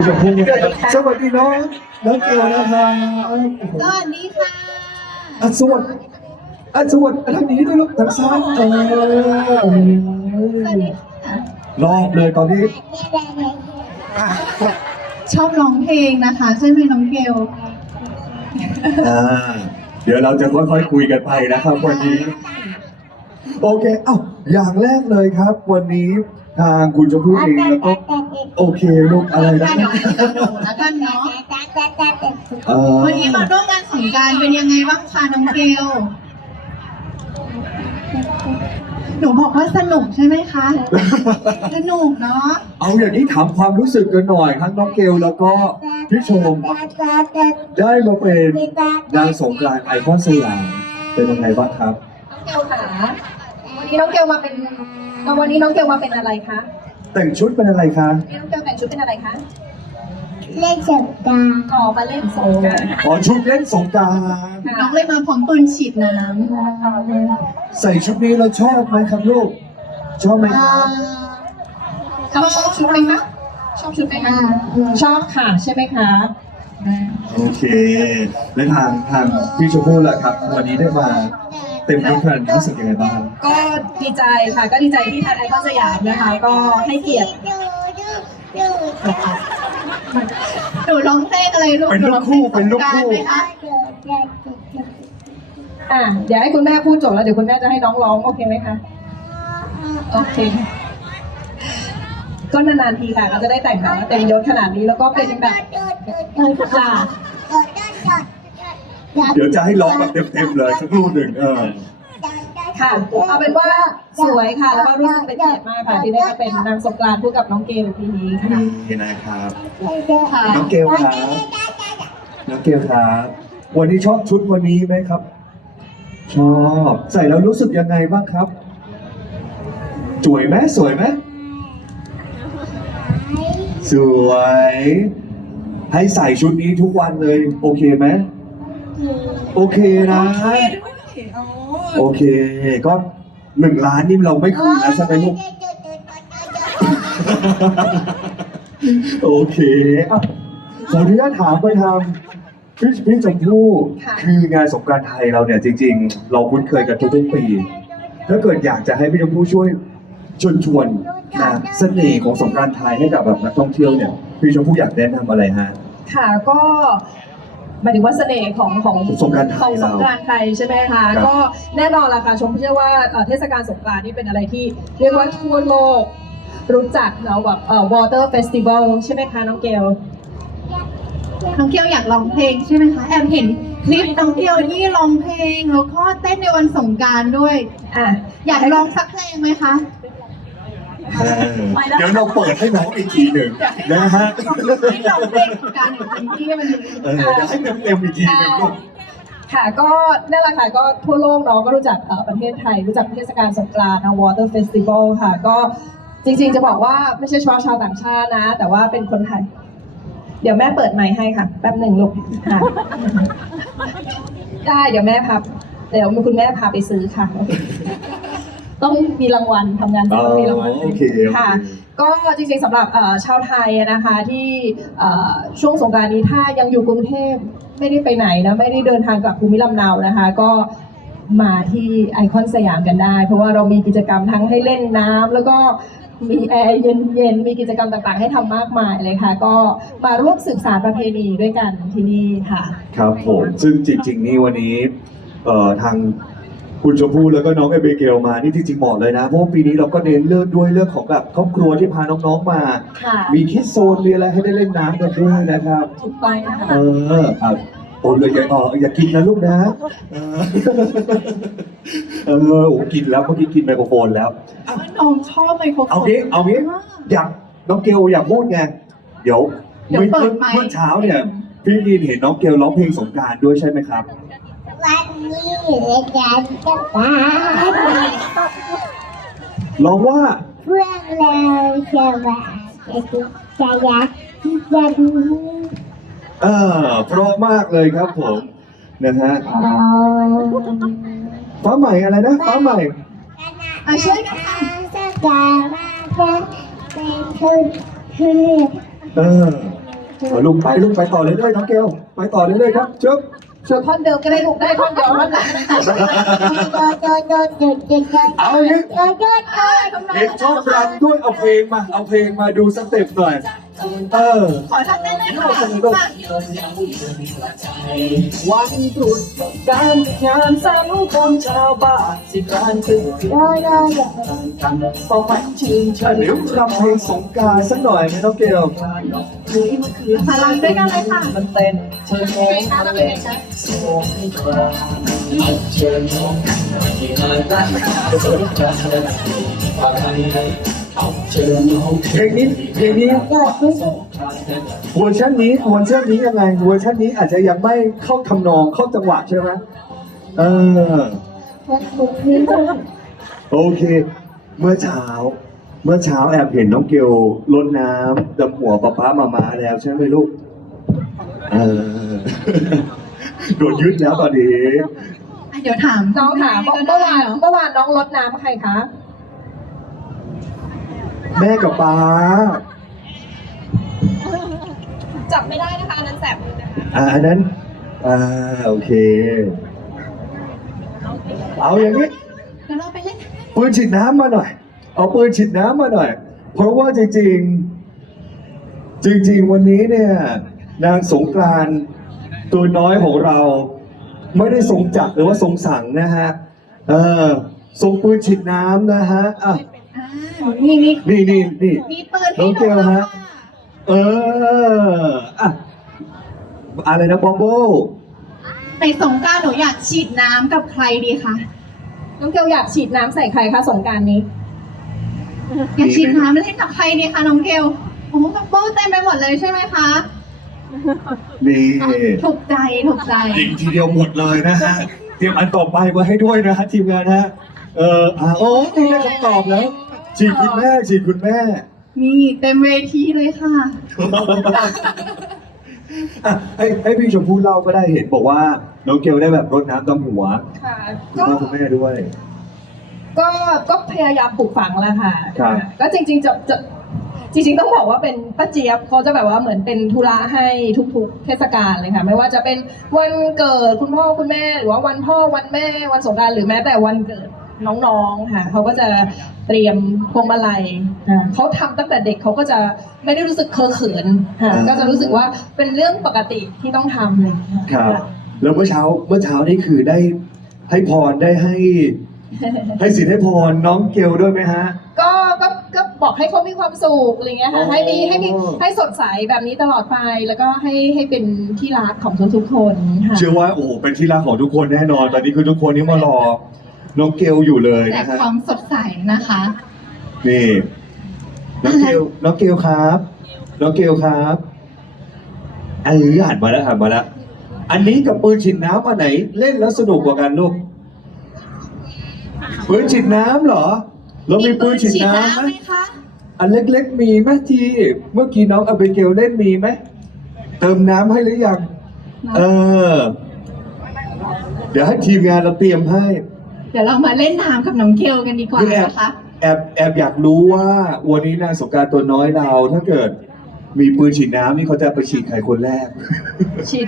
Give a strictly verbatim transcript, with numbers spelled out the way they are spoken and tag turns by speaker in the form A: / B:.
A: ชมพู่สวัสดีน้องน้องเกลนะครับ
B: สวัสดีค่ะ
A: อ่ะสวัสดีอ่ะสวัสดีทางนี้ด้วยลูกทางซ้ายเออ
B: สวัสดีค่ะ
A: รอบเลยตอนนี้
B: ชอบร้องเพลงนะคะใช่ไหมน้องเกล
A: อ่าเดี๋ยวเราจะค่อยๆคุยกันไปนะครับวันนี้โอเคเอ้าอย่างแรกเลยครับ วันนี้ทางคุณชมพู่เองแล้วก็โอเคลูกอะไรนะ
B: เดี๋ยวให้หนูแล้วกันเนาะ
A: เอ่อ
B: วันนี้มาร่วมงานสงกรานต์เป็นยังไงบ้างคะน้องเกล หนูบอกว่าสนุกใช่ไหมคะ สนุกเนาะ
A: เอาอย่างนี้ถามความรู้สึกกันหน่อยทั้งน้องเกลแล้วก็พี่ชมได้มาเป็นนางสงกรานต์ไอคอนสยามเป็นยังไงบ้างครับ
C: น้องเกลค่ะวันนี้น้องเกลมาเป็นวันนี้น้องเกลมาเป็นอะไรคะ
A: แต่งชุดเป็นอะไรคะ
C: วันนี้น้องเกลแต่งชุดเป็นอะไรคะ
D: เล่นสงกรานต์
C: ออกมาเล่นสงกรานต์
A: อ๋อชุดเล่นสงกรานต์
B: น้องเลยมาพร้อมปืนฉีดน้
A: ใส่ชุดนี้เราชอบไหมครับลูกชอบไหม
B: ำ
A: ครับ
B: ชอบชุดไหมคะชอบชุดไหมคะ
C: ชอบค่ะใช่ไหมคะ
A: โอเคและทางทางพี่ชมพู่ล่ะครับ วันนี้ได้มาเต็มทุกขนาดนี้รู้สึกยังไงบ้าง
C: ก็ดีใจค่ะ ก็ดีใจที่ทางไอคอนสยามนะคะ ก็ให้เกียรติ
D: ดูดูดู
B: หนูร้องเพลงอะไรลูก
A: เป็น
B: หนู
A: ลู
B: ร้
A: ก
B: องเพล
A: คู่
B: ง
A: เป็นลูก
B: สงกรานต์
A: คู่
B: ไหมคะ
D: ดูดูดูดู
C: อ่ะเดี๋ยวให้คุณแม่พูดจบแล้วเดี๋ยวคุณแม่จะให้น้องร้องโอเคไหมคะโอเค ก็นานๆทีค่ะก็จะได้แต่งแบบว่าเต็มยศขนาดนี้แล้วก็เป็นแบบเออจ้า
A: เดี๋ยวจะให้ร้องแบบเต็มๆเลยสักครู่หนึ่งเออ
C: ค่ะเอาเป็นว่าสวยค่ะ แล้วก็รู้สึกเป็นเกียรติมากค่ะที่ได้มาเป็นนางสงกรานต์คู่กับน้องเกลปีนี้ค่ะ
A: นี่นะครับ
B: ค่ะ
A: น้องเกลครับน้องเกลครับวันนี้ชอบชุดวันนี้ไหมครับ ชอบใส่แล้วรู้สึกยังไงบ้างครับสวยไหมสวยไหมสวยให้ใส่ชุดนี้ทุกวันเลยโอเคไหมโอเคนะ โอเค ก็หนึ่งล้านนี่เราไม่คืนนะใช่ไหมลูก โอเคอ่ะขออนุญาตถามไปทางพี่พี่ชมพู่คืองานสงกรานต์ไทยเราเนี่ยจริงๆ เราคุ้นเคยกันทุกๆปี ถ้าเกิดอยากจะให้พี่ชมพู่ช่วยชวนชวนนะเสน่ห์ของสงกรานต์ไทยให้กับแบบนักท่องเที่ยวเนี่ยพี่ชมพู่อยากแนะนำอะไรฮะ
C: ค่ะก็หมายถึงว่าเสน่ห์ของของ
A: สงกรานต์ไทย
C: ของสงกรานต์ไทยใช่ไหมคะ
A: ครับ
C: ก็แน่นอนละค่ะชมเชื่อว่าเอ่อเทศกาลสงกรานต์นี่เป็นอะไรที่เรียกว่าทั่วโลกรู้จักเนาะแบบเอ่อ water festival ใช่ไหมคะน้องเกล
B: น้องเกลอยากร้องเพลงใช่ไหมคะแอบเห็นคลิปน้องเกลที่ร้องเพลงแล้วก็เต้นในวันสงกรานต์ด้วย
C: อ่ะ
B: อยากร้องสักเพลงไหมคะ
A: เออเดี๋ยวเราเปิดให้น้องอีกทีหนึ่งนะฮะ
B: ให้ร้องเพลงสงกรานต์อย่างเต็มที่มันเลย
A: เออเดี๋ยวให้เต็มๆอีกทีหนึ่งลูก
C: ค่ะก็นั่นแหละค่ะก็ทั่วโลกเนาะก็รู้จักเอ่อประเทศไทย รู้จักเทศกาลสงกรานต์นะ water festival ค่ะก็จริงๆจะบอกว่าไม่ใช่เฉพาะชาวต่างชาตินะ แต่ว่าเป็นคนไทย เดี๋ยวแม่เปิดไมค์ให้ค่ะแป๊บหนึ่งลูกค่ะได้เดี๋ยวแม่พาเดี๋ยวคุณแม่พาไปซื้อค่ะ ต้องมีรางวัลทำงานต้องมีรางวัล
A: อ๋อโอเคโอเค
C: ค่ะ ก็จริงๆสำหรับเอ่อชาวไทยอะนะคะที่เอ่อช่วงสงกรานต์นี้ถ้ายังอยู่กรุงเทพไม่ได้ไปไหนนะไม่ได้เดินทางกลับภูมิลำเนานะคะ ก็มาที่ไอคอนสยามกันได้ เพราะว่าเรามีกิจกรรมทั้งให้เล่นน้ำแล้วก็มีแอร์เย็นๆมีกิจกรรมต่างๆ ให้ทำมากมายเลยค่ะ ก็มาร่วมสืบสานประเพณีด้วยกันที่นี่ค่ะ
A: ครับผมซึ่งจริงๆนี่วันนี้เอ่อทางคุณชมพู่แล้วก็น้องเอเบเกลมานี่จริงๆเหมาะเลยนะเพราะว่าปีนี้เราก็เน้นเรื่องด้วยเรื่องของแบบครอบครัวที่พาน้องๆมา
C: ค่ะ
A: มีคิดโซนมีอะไรให้ได้เล่นน้ำกันด้วยนะครับ
C: ถูกต้องนะคะ
A: เออครับโอนเลยอย่าอ๋ออย่ากินนะลูกนะเออเออโอ้กินแล้วเมื่อกี้กินไมโครโฟนแล้ว
B: น้องชอบไมโครโฟน
A: เอางี้เอางี้อยากน้องเกลอยากพูดไงเดี๋ยว
B: เดี๋ยว
A: เมื่อ
B: เปิดไมค์
A: เมื่อเช้าเนี่ยพี่ยินเห็นน้องเกลร้องเพลงสงกรานต์ด้วยใช่ไหมครับ
D: วันนี้รายการสงกรานต์
A: ร้องว่า
D: พวกเราจะมาจะกินจะอยากที่จะดู
A: เออเพราะมากเลยครับผมนะฮะ
D: โอ้
A: ฟ้าใหม่อะไรนะฟ้าใหม่
B: อ่ะช่วยกันค่ะ
D: สงกรานต์มาจะเป็นทุนคือ
A: เออเอาลูกไปลูกไปต่อเรื่อยๆน้องเกลไปต่อเรื่อยๆครับชึบชึบ
C: ท่อนเดิมก็ได้ลูกได้ท่อนเดียวท่อนหลัง
A: เอาอย่างนี้เห็นชอบรำด้วยเอาเพลงมาเอาเพลงมาดูสเต็ปหน่อยเออ
B: ขอท่าเต้นเลยค่ะมา
E: วันตรุษการงานสังคมชาวบ้านสิการตึกกันพอมันชื่นชม
A: เดี๋ยวรำเพลงสงกรานต์สักหน่อยไหมน้องเกล
E: นี่มันคือ
B: พลังด้วยกันเลยค่ะ
E: มันเต้นเชิญน้องมาเล่นโซ่ให้กราบเชิญน้องที่งานรักสงกรานต์ว่าใครเอาเชิญน้อง
A: เพลงนี้เพลงนี้
E: สงกรานต์
A: เวอร์ชันนี้เวอร์ชันนี้ยังไงเวอร์ชันนี้อาจจะยังไม่เข้าทำนองเข้าจังหวะใช่ไหมเออโอเค เมื่อเช้า เมื่อเช้าแอบเห็นน้องเกลรดน้ำดำหัวป๊าป๊ามามาแล้วใช่ไหมลูกเออ โดนยึดแล้วตอนนี้
B: อ่ะเดี๋ยวถาม
C: น้องถามบอกเมื่อวานเมื่อวานน้องรดน้ำใครคะ
A: แม่กับป๊า
C: จับไม่ได้นะคะอันนั้นแสบมือนะคะ
A: อ่าอันนั้นอ่าโอเค เอาอย่างนี้
B: เดี๋ยวเราไปเล่น
A: ปืนฉีดน้ำมาหน่อย เอาปืนฉีดน้ำมาหน่อย เพราะว่าจริงๆ จริงๆ วันนี้เนี่ย นางสงกรานต์ตัวน้อยของเรา ไม่ได้ทรงจักรหรือว่าทรงสั่งนะฮะ เออทรงปืนฉีดน้ำนะฮะอ่ะ
B: อ่านี่นี่
A: นี่นี่นี่
B: มีปืน
A: น้
B: ให้
A: อง
B: ห
A: เก
B: นู
A: ล
B: แล้ว
A: ฮะ
B: ค่ะ
A: เอออ่ะอะไรนะบอบโบ
B: ในสงกรานต์หนูอยากฉีดน้ำกับใครดีคะ
C: น้องเกลอยากฉีดน้ำใส่ใครคะสงกรารนี้
B: อยากฉีดน้ำเล่นกับใครดีคะน้องเกลโอ้โหแบบโบ้เต็มไปหมดเลยใช่ไหมคะ
A: นี่
B: ถูกใจถูกใจ
A: ยิงทีเดียวหมดเลยนะฮะ เตรียมอันต่อไปมาให้ด้วยนะฮะทีมงานฮะ เอออ่าโอ้นี่ได้คำตอบแล้ว ฉีดคุณแม่ฉีดคุณแม่
B: นี่เต็มเวทีเลยค่ะ
A: อ่ะให้ให้พี่ชมพู่เล่าก็ได้เห็นบอกว่าน้องเกลได้แบบรดน้ำดำหัว
C: ค่ะ
A: คุณ
C: ก็
A: พ่อคุณแม่ด้วย
C: ก็ก็พยายามปลูกฝังแล้วค่ะ
A: ครับ
C: ก็จริงๆจะจะจริงๆต้องบอกว่าเป็นป้าเจี๊ยบเขาจะแบบว่าเหมือนเป็นธุระให้ทุกๆ เทศกาลเลยค่ะ ไม่ว่าจะเป็นวันเกิดคุณพ่อคุณแม่หรือว่าวันพ่อวันแม่วันสงกรานต์หรือแม้แต่วันเกิดน้องๆค่ะเขาก็จะเตรียมพวงมาลัยอ่าเขาทำตั้งแต่เด็กเขาก็จะไม่ได้รู้สึกเคอะเขินค่ะ
A: อ่า
C: ก็จะรู้สึกว่าเป็นเรื่องปกติที่ต้องทำเลย
A: ครับ แล้วเมื่อเช้าเมื่อเช้านี่คือได้ให้พรได้ให้ ให้สินให้พรน้องเกลด้วยไหมฮะ
C: ก็ก็ก็บอกให้เขามีความสุขอะไรเงี้ยค่ะ
A: อ๋อ
C: ให้มีให้มีให้สดใสแบบนี้ตลอดไปแล้วก็ให้ให้เป็นที่รักของทุกๆคนค่ะ
A: เชื่อว่าโอ้โหเป็นที่รักของทุกคนแน่นอน ตอนนี้คือทุกคนนี่มารอน้องเกลอยู่เลย
B: แต่
A: นะฮะ
B: ความสดใสนะคะ
A: นี่น้องเกลน้องเกลครับน้องเกลครับเออหันมาแล้วหันมาแล้ว อันนี้กับปืนฉีดน้ำอันไหน เล่นแล้วสนุกกว่ากันลูกปืนฉีดน้ำเหรอเรามีปืนฉีดน้ำไหม
B: ไหมคะ
A: อันเล็กๆมีไหมที่เมื่อกี้น้องอเบเกลเล่นมีไหมเติมน้ำให้หรือยัง เออ เดี๋ยวให้ทีมงานเราเตรียมให้
B: เดี๋ยวเรามาเล่นน้ำกับน้องเกลกันดีกว่า
A: คือแอบ
B: นะคะ
A: แอบแอบอยากรู้ว่าวันนี้นางสงกรารตัวน้อยเรา ถ้าเกิดมีปืนฉีดน้ำนี่เขาจะไปฉีดใครคนแรก
C: ฉีด